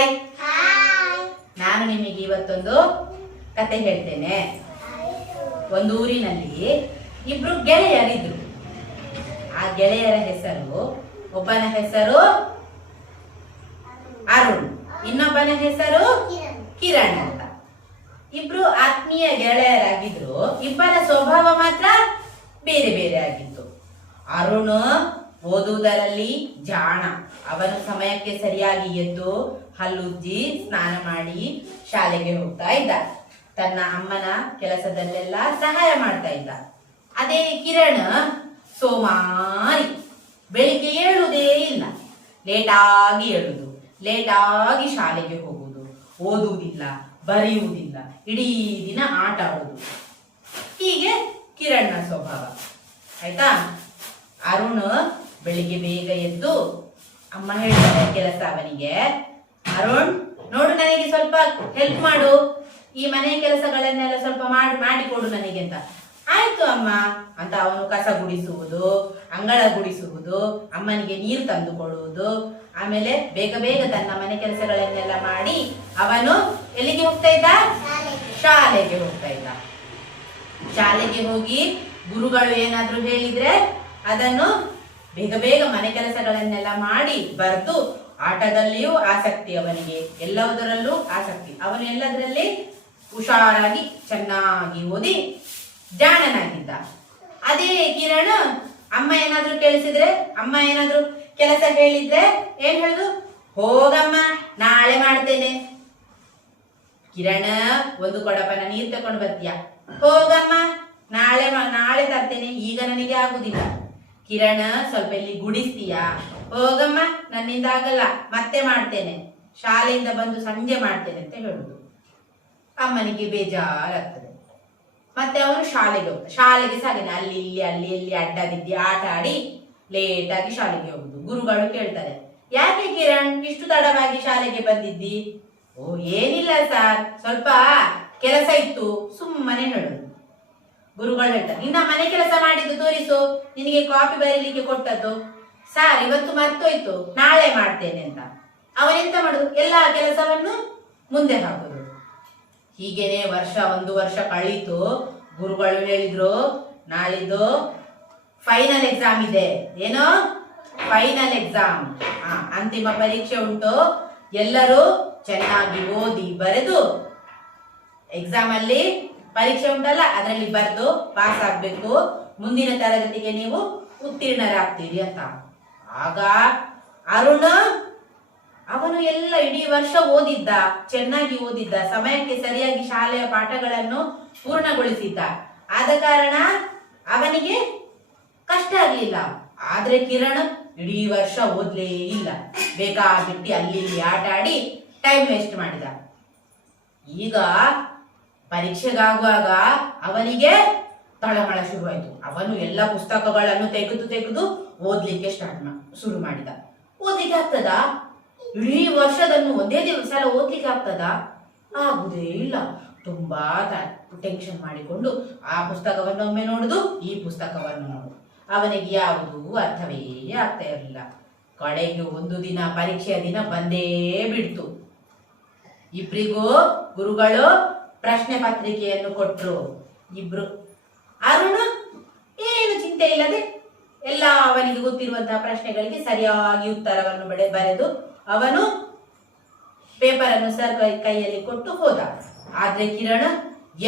Hi. ನಾನು ನಿಮಗೆ ಇವತ್ತೊಂದು ಕತೆ ಹೇಳ್ತೇನೆ. ಒಂದು ಊರಿನಲ್ಲಿ ಇಬ್ರು ಗೆಳೆಯರಿದ್ರು. ಆ ಗೆಳೆಯರ ಹೆಸರು, ಒಬ್ಬನ ಹೆಸರು ಅರುಣ್, ಇನ್ನೊಬ್ಬನ ಹೆಸರು ಕಿರಣ್ ಅಂತ. ಇಬ್ರು ಆತ್ಮೀಯ ಗೆಳೆಯರಾಗಿದ್ರು. ಇಬ್ಬರ ಸ್ವಭಾವ ಮಾತ್ರ ಬೇರೆ ಬೇರೆ ಆಗಿತ್ತು. ಅರುಣ್ ಓದುವುದರಲ್ಲಿ ಜಾಣ. ಅವನು ಸಮಯಕ್ಕೆ ಸರಿಯಾಗಿ ಎದ್ದು ಹಲ್ಲುಜ್ಜಿ ಸ್ನಾನ ಮಾಡಿ ಶಾಲೆಗೆ ಹೋಗ್ತಾ ಇದ್ದ. ತನ್ನ ಅಮ್ಮನ ಕೆಲಸದಲ್ಲೆಲ್ಲ ಸಹಾಯ ಮಾಡ್ತಾ ಇದ್ದ. ಅದೇ ಕಿರಣ್ ಸೋಮಾರಿ. ಬೆಳಿಗ್ಗೆ ಏಳುವುದೇ ಇಲ್ಲ, ಲೇಟಾಗಿ ಏಳುದು, ಲೇಟಾಗಿ ಶಾಲೆಗೆ ಹೋಗುದು, ಓದುವುದಿಲ್ಲ, ಬರೆಯುವುದಿಲ್ಲ, ಇಡೀ ದಿನ ಆಟ ಆಡುದು. ಹೀಗೆ ಕಿರಣ್ನ ಸ್ವಭಾವ. ಆಯ್ತಾ? ಅರುಣ್ ಬೆಳಿಗ್ಗೆ ಬೇಗ ಎದ್ದು ಅಮ್ಮ ಹೇಳ್ತಾರೆ ಕೆಲಸ ಅವನಿಗೆ, ಅರುಣ್ ನೋಡು, ನನಗೆ ಸ್ವಲ್ಪ ಹೆಲ್ಪ್ ಮಾಡು, ಈ ಮನೆ ಕೆಲಸಗಳನ್ನೆಲ್ಲ ಸ್ವಲ್ಪ ಮಾಡಿಕೊಡು ನನಗೆ ಅಂತ. ಆಯ್ತು ಅಮ್ಮ ಅಂತ ಅವನು ಕಸ ಗುಡಿಸುವುದು, ಅಂಗಳ ಗುಡಿಸುವುದು, ಅಮ್ಮನಿಗೆ ನೀರು ತಂದು ಕೊಡುವುದು. ಆಮೇಲೆ ಬೇಗ ಬೇಗ ತನ್ನ ಮನೆ ಕೆಲಸಗಳನ್ನೆಲ್ಲ ಮಾಡಿ ಅವನು ಎಲ್ಲಿಗೆ ಹೋಗ್ತಾ ಇದ್ದ? ಶಾಲೆಗೆ ಹೋಗ್ತಾ ಇದ್ದ. ಶಾಲೆಗೆ ಹೋಗಿ ಗುರುಗಳು ಏನಾದ್ರೂ ಹೇಳಿದ್ರೆ ಅದನ್ನು ಬೇಗ ಬೇಗ ಮನೆ ಕೆಲಸಗಳನ್ನೆಲ್ಲ ಮಾಡಿ ಬರೆದು, ಆಟದಲ್ಲಿಯೂ ಆಸಕ್ತಿ ಅವನಿಗೆ, ಎಲ್ಲದರಲ್ಲೂ ಆಸಕ್ತಿ. ಅವನು ಎಲ್ಲದರಲ್ಲಿ ಹುಷಾರಾಗಿ ಚೆನ್ನಾಗಿ ಓದಿ ಜಾಣನಾಗಿದ್ದ. ಅದೇ ಕಿರಣ್ ಅಮ್ಮ ಏನಾದ್ರೂ ಕೇಳಿಸಿದ್ರೆ, ಅಮ್ಮ ಏನಾದ್ರೂ ಕೆಲಸ ಹೇಳಿದ್ರೆ ಏನ್ ಹೇಳುದು? ಹೋಗಮ್ಮ, ನಾಳೆ ಮಾಡ್ತೇನೆ. ಕಿರಣ್ ಒಂದು ಕೊಡಪನ ನೀರು ತಕೊಂಡು ಬರ್ತೀಯ? ಹೋಗಮ್ಮ, ನಾಳೆ ತರ್ತೇನೆ, ಈಗ ನನಗೆ ಆಗುದಿಲ್ಲ. ಕಿರಣ್ ಸ್ವಲ್ಪ ಇಲ್ಲಿ ಗುಡಿಸ್ತೀಯಾ? ಹೋಗಮ್ಮ, ನನ್ನಿಂದ ಆಗಲ್ಲ, ಮತ್ತೆ ಮಾಡ್ತೇನೆ, ಶಾಲೆಯಿಂದ ಬಂದು ಸಂಜೆ ಮಾಡ್ತೇನೆ ಅಂತ ಹೇಳುದು. ಅಮ್ಮನಿಗೆ ಬೇಜಾರಾಗ್ತದೆ. ಮತ್ತೆ ಅವನು ಶಾಲೆಗೆ ಹೋಗ್ತಾನೆ. ಶಾಲೆಗೆ ಸಾಗನೆ ಅಲ್ಲಿ ಇಲ್ಲಿ ಅಡ್ಡ ಬಿದ್ದಿ ಆಟ ಆಡಿ ಲೇಟಾಗಿ ಶಾಲೆಗೆ ಹೋಗುದು. ಗುರುಗಳು ಕೇಳ್ತಾರೆ, ಯಾಕೆ ಕಿರಣ್ ಇಷ್ಟು ತಡವಾಗಿ ಶಾಲೆಗೆ ಬಂದಿದ್ದಿ? ಓ ಏನಿಲ್ಲ ಸರ್, ಸ್ವಲ್ಪ ಕೆಲಸ ಇತ್ತು, ಸುಮ್ಮನೆ ಹೇಳುದು. ಗುರುಗಳು ಹೇಳ್ತಾರೆ, ನಿನ್ನ ಮನೆ ಕೆಲಸ ಮಾಡಿದ್ದು ತೋರಿಸು, ನಿನಗೆ ಕಾಪಿ ಬರೀಲಿಕ್ಕೆ ಕೊಟ್ಟದ್ದು. ಸಾರ್ ಇವತ್ತು ಮರ್ತೋಯ್ತು, ನಾಳೆ ಮಾಡ್ತೇನೆ ಅಂತ. ಅವನೆಂತ ಮಾಡುದು? ಎಲ್ಲಾ ಕೆಲಸವನ್ನು ಮುಂದೆ ಹಾಕುದು. ಹೀಗೇನೆ ಒಂದು ವರ್ಷ ಕಳೀತು. ಗುರುಗಳು ಹೇಳಿದ್ರು, ನಾಳಿದ್ದು ಫೈನಲ್ ಎಕ್ಸಾಮ್ ಇದೆ. ಏನೋ ಫೈನಲ್ ಎಕ್ಸಾಮ್, ಅಂತಿಮ ಪರೀಕ್ಷೆ ಉಂಟು. ಎಲ್ಲರೂ ಚೆನ್ನಾಗಿ ಓದಿ ಬರೆದು ಎಕ್ಸಾಮ್ ಅಲ್ಲಿ ಪರೀಕ್ಷೆ ಉಂಟಲ್ಲ, ಅದರಲ್ಲಿ ಬರೆದು ಪಾಸ್ ಆಗ್ಬೇಕು. ಮುಂದಿನ ತರಗತಿಗೆ ನೀವು ಉತ್ತೀರ್ಣರಾಗ್ತೀರಿ ಅಂತ. ಆಗ ಅರುಣ್ ಅವನು ಎಲ್ಲ ಇಡೀ ವರ್ಷ ಓದಿದ್ದ, ಚೆನ್ನಾಗಿ ಓದಿದ್ದ, ಸಮಯಕ್ಕೆ ಸರಿಯಾಗಿ ಶಾಲೆಯ ಪಾಠಗಳನ್ನು ಪೂರ್ಣಗೊಳಿಸಿದ್ದ. ಆದ ಕಾರಣ ಅವನಿಗೆ ಕಷ್ಟ ಆಗ್ಲಿಲ್ಲ. ಆದ್ರೆ ಕಿರಣ್ ಇಡೀ ವರ್ಷ ಓದ್ಲೇ ಇಲ್ಲ, ಬೇಕಾಬಿಟ್ಟಿ ಅಲ್ಲಿ ಆಟ ಆಡಿ ಟೈಮ್ ವೇಸ್ಟ್ ಮಾಡಿದ. ಈಗ ಪರೀಕ್ಷೆಗಾಗುವಾಗ ಅವನಿಗೆ ತಳಮಳ ಶುರುವಾಯಿತು. ಅವನು ಎಲ್ಲ ಪುಸ್ತಕಗಳನ್ನು ತೆಗೆದು ಓದ್ಲಿಕ್ಕೆ ಶುರು ಮಾಡಿದ. ಓದ್ಲಿಕ್ಕೆ ಆಗ್ತದಾ? ಇಡೀ ವರ್ಷದನ್ನು ಒಂದೇ ಸಲ ಓದ್ಲಿಕ್ಕೆ ಆಗ್ತದಾ? ಆಗುದೇ ಇಲ್ಲ. ತುಂಬಾ ಟೆನ್ಷನ್ ಮಾಡಿಕೊಂಡು ಆ ಪುಸ್ತಕವನ್ನು ಒಮ್ಮೆ ನೋಡುದು, ಈ ಪುಸ್ತಕವನ್ನು ನೋಡುದು. ಅವನಿಗೆ ಯಾವುದೂ ಅರ್ಥವೇ ಆಗ್ತಾ ಇರಲಿಲ್ಲ. ಕಡೆಗೆ ಒಂದು ದಿನ ಪರೀಕ್ಷೆಯ ದಿನ ಬಂದೇ ಬಿಡ್ತು. ಇಬ್ರಿಗೂ ಗುರುಗಳು ಪ್ರಶ್ನೆ ಪತ್ರಿಕೆಯನ್ನು ಕೊಟ್ರು. ಇಬ್ರು ಅರುಣ್ ಏನು ಚಿಂತೆ ಇಲ್ಲದೆ ಎಲ್ಲ ಅವನಿಗೆ ಗೊತ್ತಿರುವಂತಹ ಪ್ರಶ್ನೆಗಳಿಗೆ ಸರಿಯಾಗಿ ಉತ್ತರವನ್ನು ಬರೆದು ಅವನು ಪೇಪರ್ ಅನ್ನು ಸರ್ ಕೈಯಲ್ಲಿ ಕೊಟ್ಟು ಹೋದ. ಆದ್ರೆ ಕಿರಣ್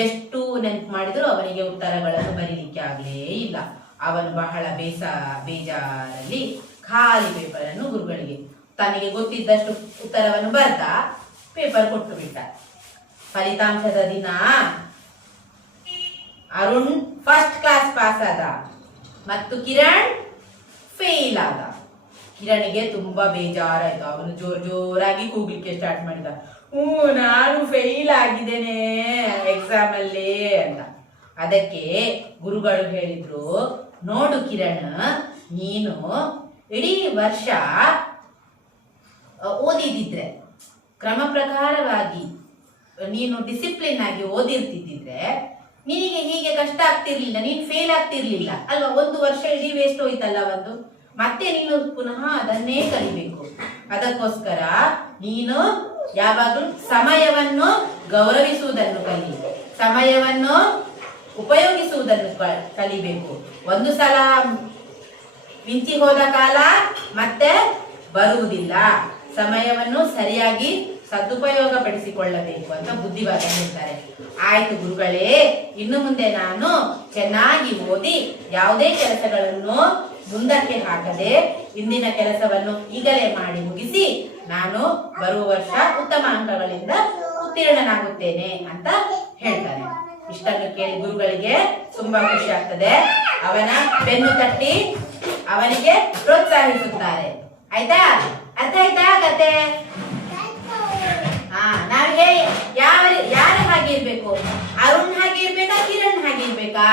ಎಷ್ಟು ನೆನಪು ಮಾಡಿದ್ರು ಅವನಿಗೆ ಉತ್ತರಗಳನ್ನು ಬರೀಲಿಕ್ಕೆ ಆಗ್ಲೇ ಇಲ್ಲ. ಅವನು ಬಹಳ ಬೇಜಾರಲ್ಲಿ ಖಾಲಿ ಪೇಪರ್ ಅನ್ನು ಗುರುಗಳಿಗೆ ತನಗೆ ಗೊತ್ತಿದ್ದಷ್ಟು ಉತ್ತರವನ್ನು ಬರ್ದ ಪೇಪರ್ ಕೊಟ್ಟು ಬಿಟ್ಟ. ಫಲಿತಾಂಶದ ದಿನ ಅರುಣ್ ಫಸ್ಟ್ ಕ್ಲಾಸ್ ಪಾಸ್ ಆದ ಮತ್ತು ಕಿರಣ್ ಫೇಲ್ ಆದ. ಕಿರಣಿಗೆ ತುಂಬಾ ಬೇಜಾರಾಯ್ತು. ಅವನು ಜೋರಾಗಿ ಕೂಗ್ಲಿಕ್ಕೆ ಸ್ಟಾರ್ಟ್ ಮಾಡಿದ, ನಾನು ಫೇಲ್ ಆಗಿದ್ದೇನೆ ಎಕ್ಸಾಮ್ ಅಲ್ಲಿ ಅಂತ. ಅದಕ್ಕೆ ಗುರುಗಳು ಹೇಳಿದ್ರು, ನೋಡು ಕಿರಣ್, ನೀನು ಇಡೀ ವರ್ಷ ಓದಿದಿದ್ರೆ, ಕ್ರಮ ಪ್ರಕಾರವಾಗಿ ನೀನು ಡಿಸಿಪ್ಲಿನ್ ಆಗಿ ಓದಿರ್ತಿದ್ರೆ ನಿನಗೆ ಹೀಗೆ ಕಷ್ಟ ಆಗ್ತಿರ್ಲಿಲ್ಲ, ನೀನು ಫೇಲ್ ಆಗ್ತಿರ್ಲಿಲ್ಲ ಅಲ್ವಾ? ಒಂದು ವರ್ಷ ಇಡೀ ವೇಸ್ಟ್ ಹೋಯ್ತಲ್ಲ ಮತ್ತೆ ನೀನು ಪುನಃ ಅದನ್ನೇ ಕಲಿಬೇಕು. ಅದಕ್ಕೋಸ್ಕರ ನೀನು ಯಾವಾಗಲೂ ಸಮಯವನ್ನು ಗೌರವಿಸುವುದನ್ನು ಕಲಿ, ಸಮಯವನ್ನು ಉಪಯೋಗಿಸುವುದನ್ನು ಕಲಿಬೇಕು. ಒಂದು ಸಲ ಮಿಂಚಿ ಹೋದ ಕಾಲ ಮತ್ತೆ ಬರುವುದಿಲ್ಲ. ಸಮಯವನ್ನು ಸರಿಯಾಗಿ ಸದುಪಯೋಗ ಪಡಿಸಿಕೊಳ್ಳಬೇಕು ಅಂತ ಬುದ್ಧಿವಾದ ಹೇಳ್ತಾರೆ. ಆಯ್ತು ಗುರುಗಳೇ, ಇನ್ನು ಮುಂದೆ ನಾನು ಚೆನ್ನಾಗಿ ಓದಿ ಯಾವುದೇ ಕೆಲಸಗಳನ್ನು ಮುಂದಕ್ಕೆ ಹಾಕದೆ ಇಂದಿನ ಕೆಲಸವನ್ನು ಈಗಲೇ ಮಾಡಿ ಮುಗಿಸಿ ನಾನು ಬರುವ ವರ್ಷ ಉತ್ತಮ ಅಂಕಗಳಿಂದ ಉತ್ತೀರ್ಣನಾಗುತ್ತೇನೆ ಅಂತ ಹೇಳ್ತಾನೆ. ಇಷ್ಟನ್ನು ಕೇಳಿ ಗುರುಗಳಿಗೆ ತುಂಬಾ ಖುಷಿ ಆಗ್ತದೆ. ಅವನ ಬೆನ್ನು ತಟ್ಟಿ ಅವನಿಗೆ ಪ್ರೋತ್ಸಾಹಿಸುತ್ತಾರೆ. ಆಯ್ತಾ? ಅರ್ಥ ಆಯ್ತಾ ಕತೆ? ನಾವೇ ಯಾರ ಹಾಗೆ ಇರ್ಬೇಕು? ಅರುಣ್ ಹಾಗೆ ಇರ್ಬೇಕಾ, ಕಿರಣ್ ಹಾಗೆ ಇರ್ಬೇಕಾ?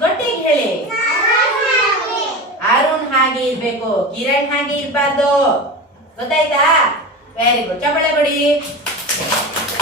ಗಟ್ಟಿಗೆ ಹೇಳಿ. ಅರುಣ್ ಹಾಗೆ ಇರ್ಬೇಕು, ಕಿರಣ್ ಹಾಗೆ ಇರ್ಬಾರ್ದು. ಗೊತ್ತಾಯ್ತಾ? Very good. ಚಪ್ಪಾಳೆ ಕೊಡಿ.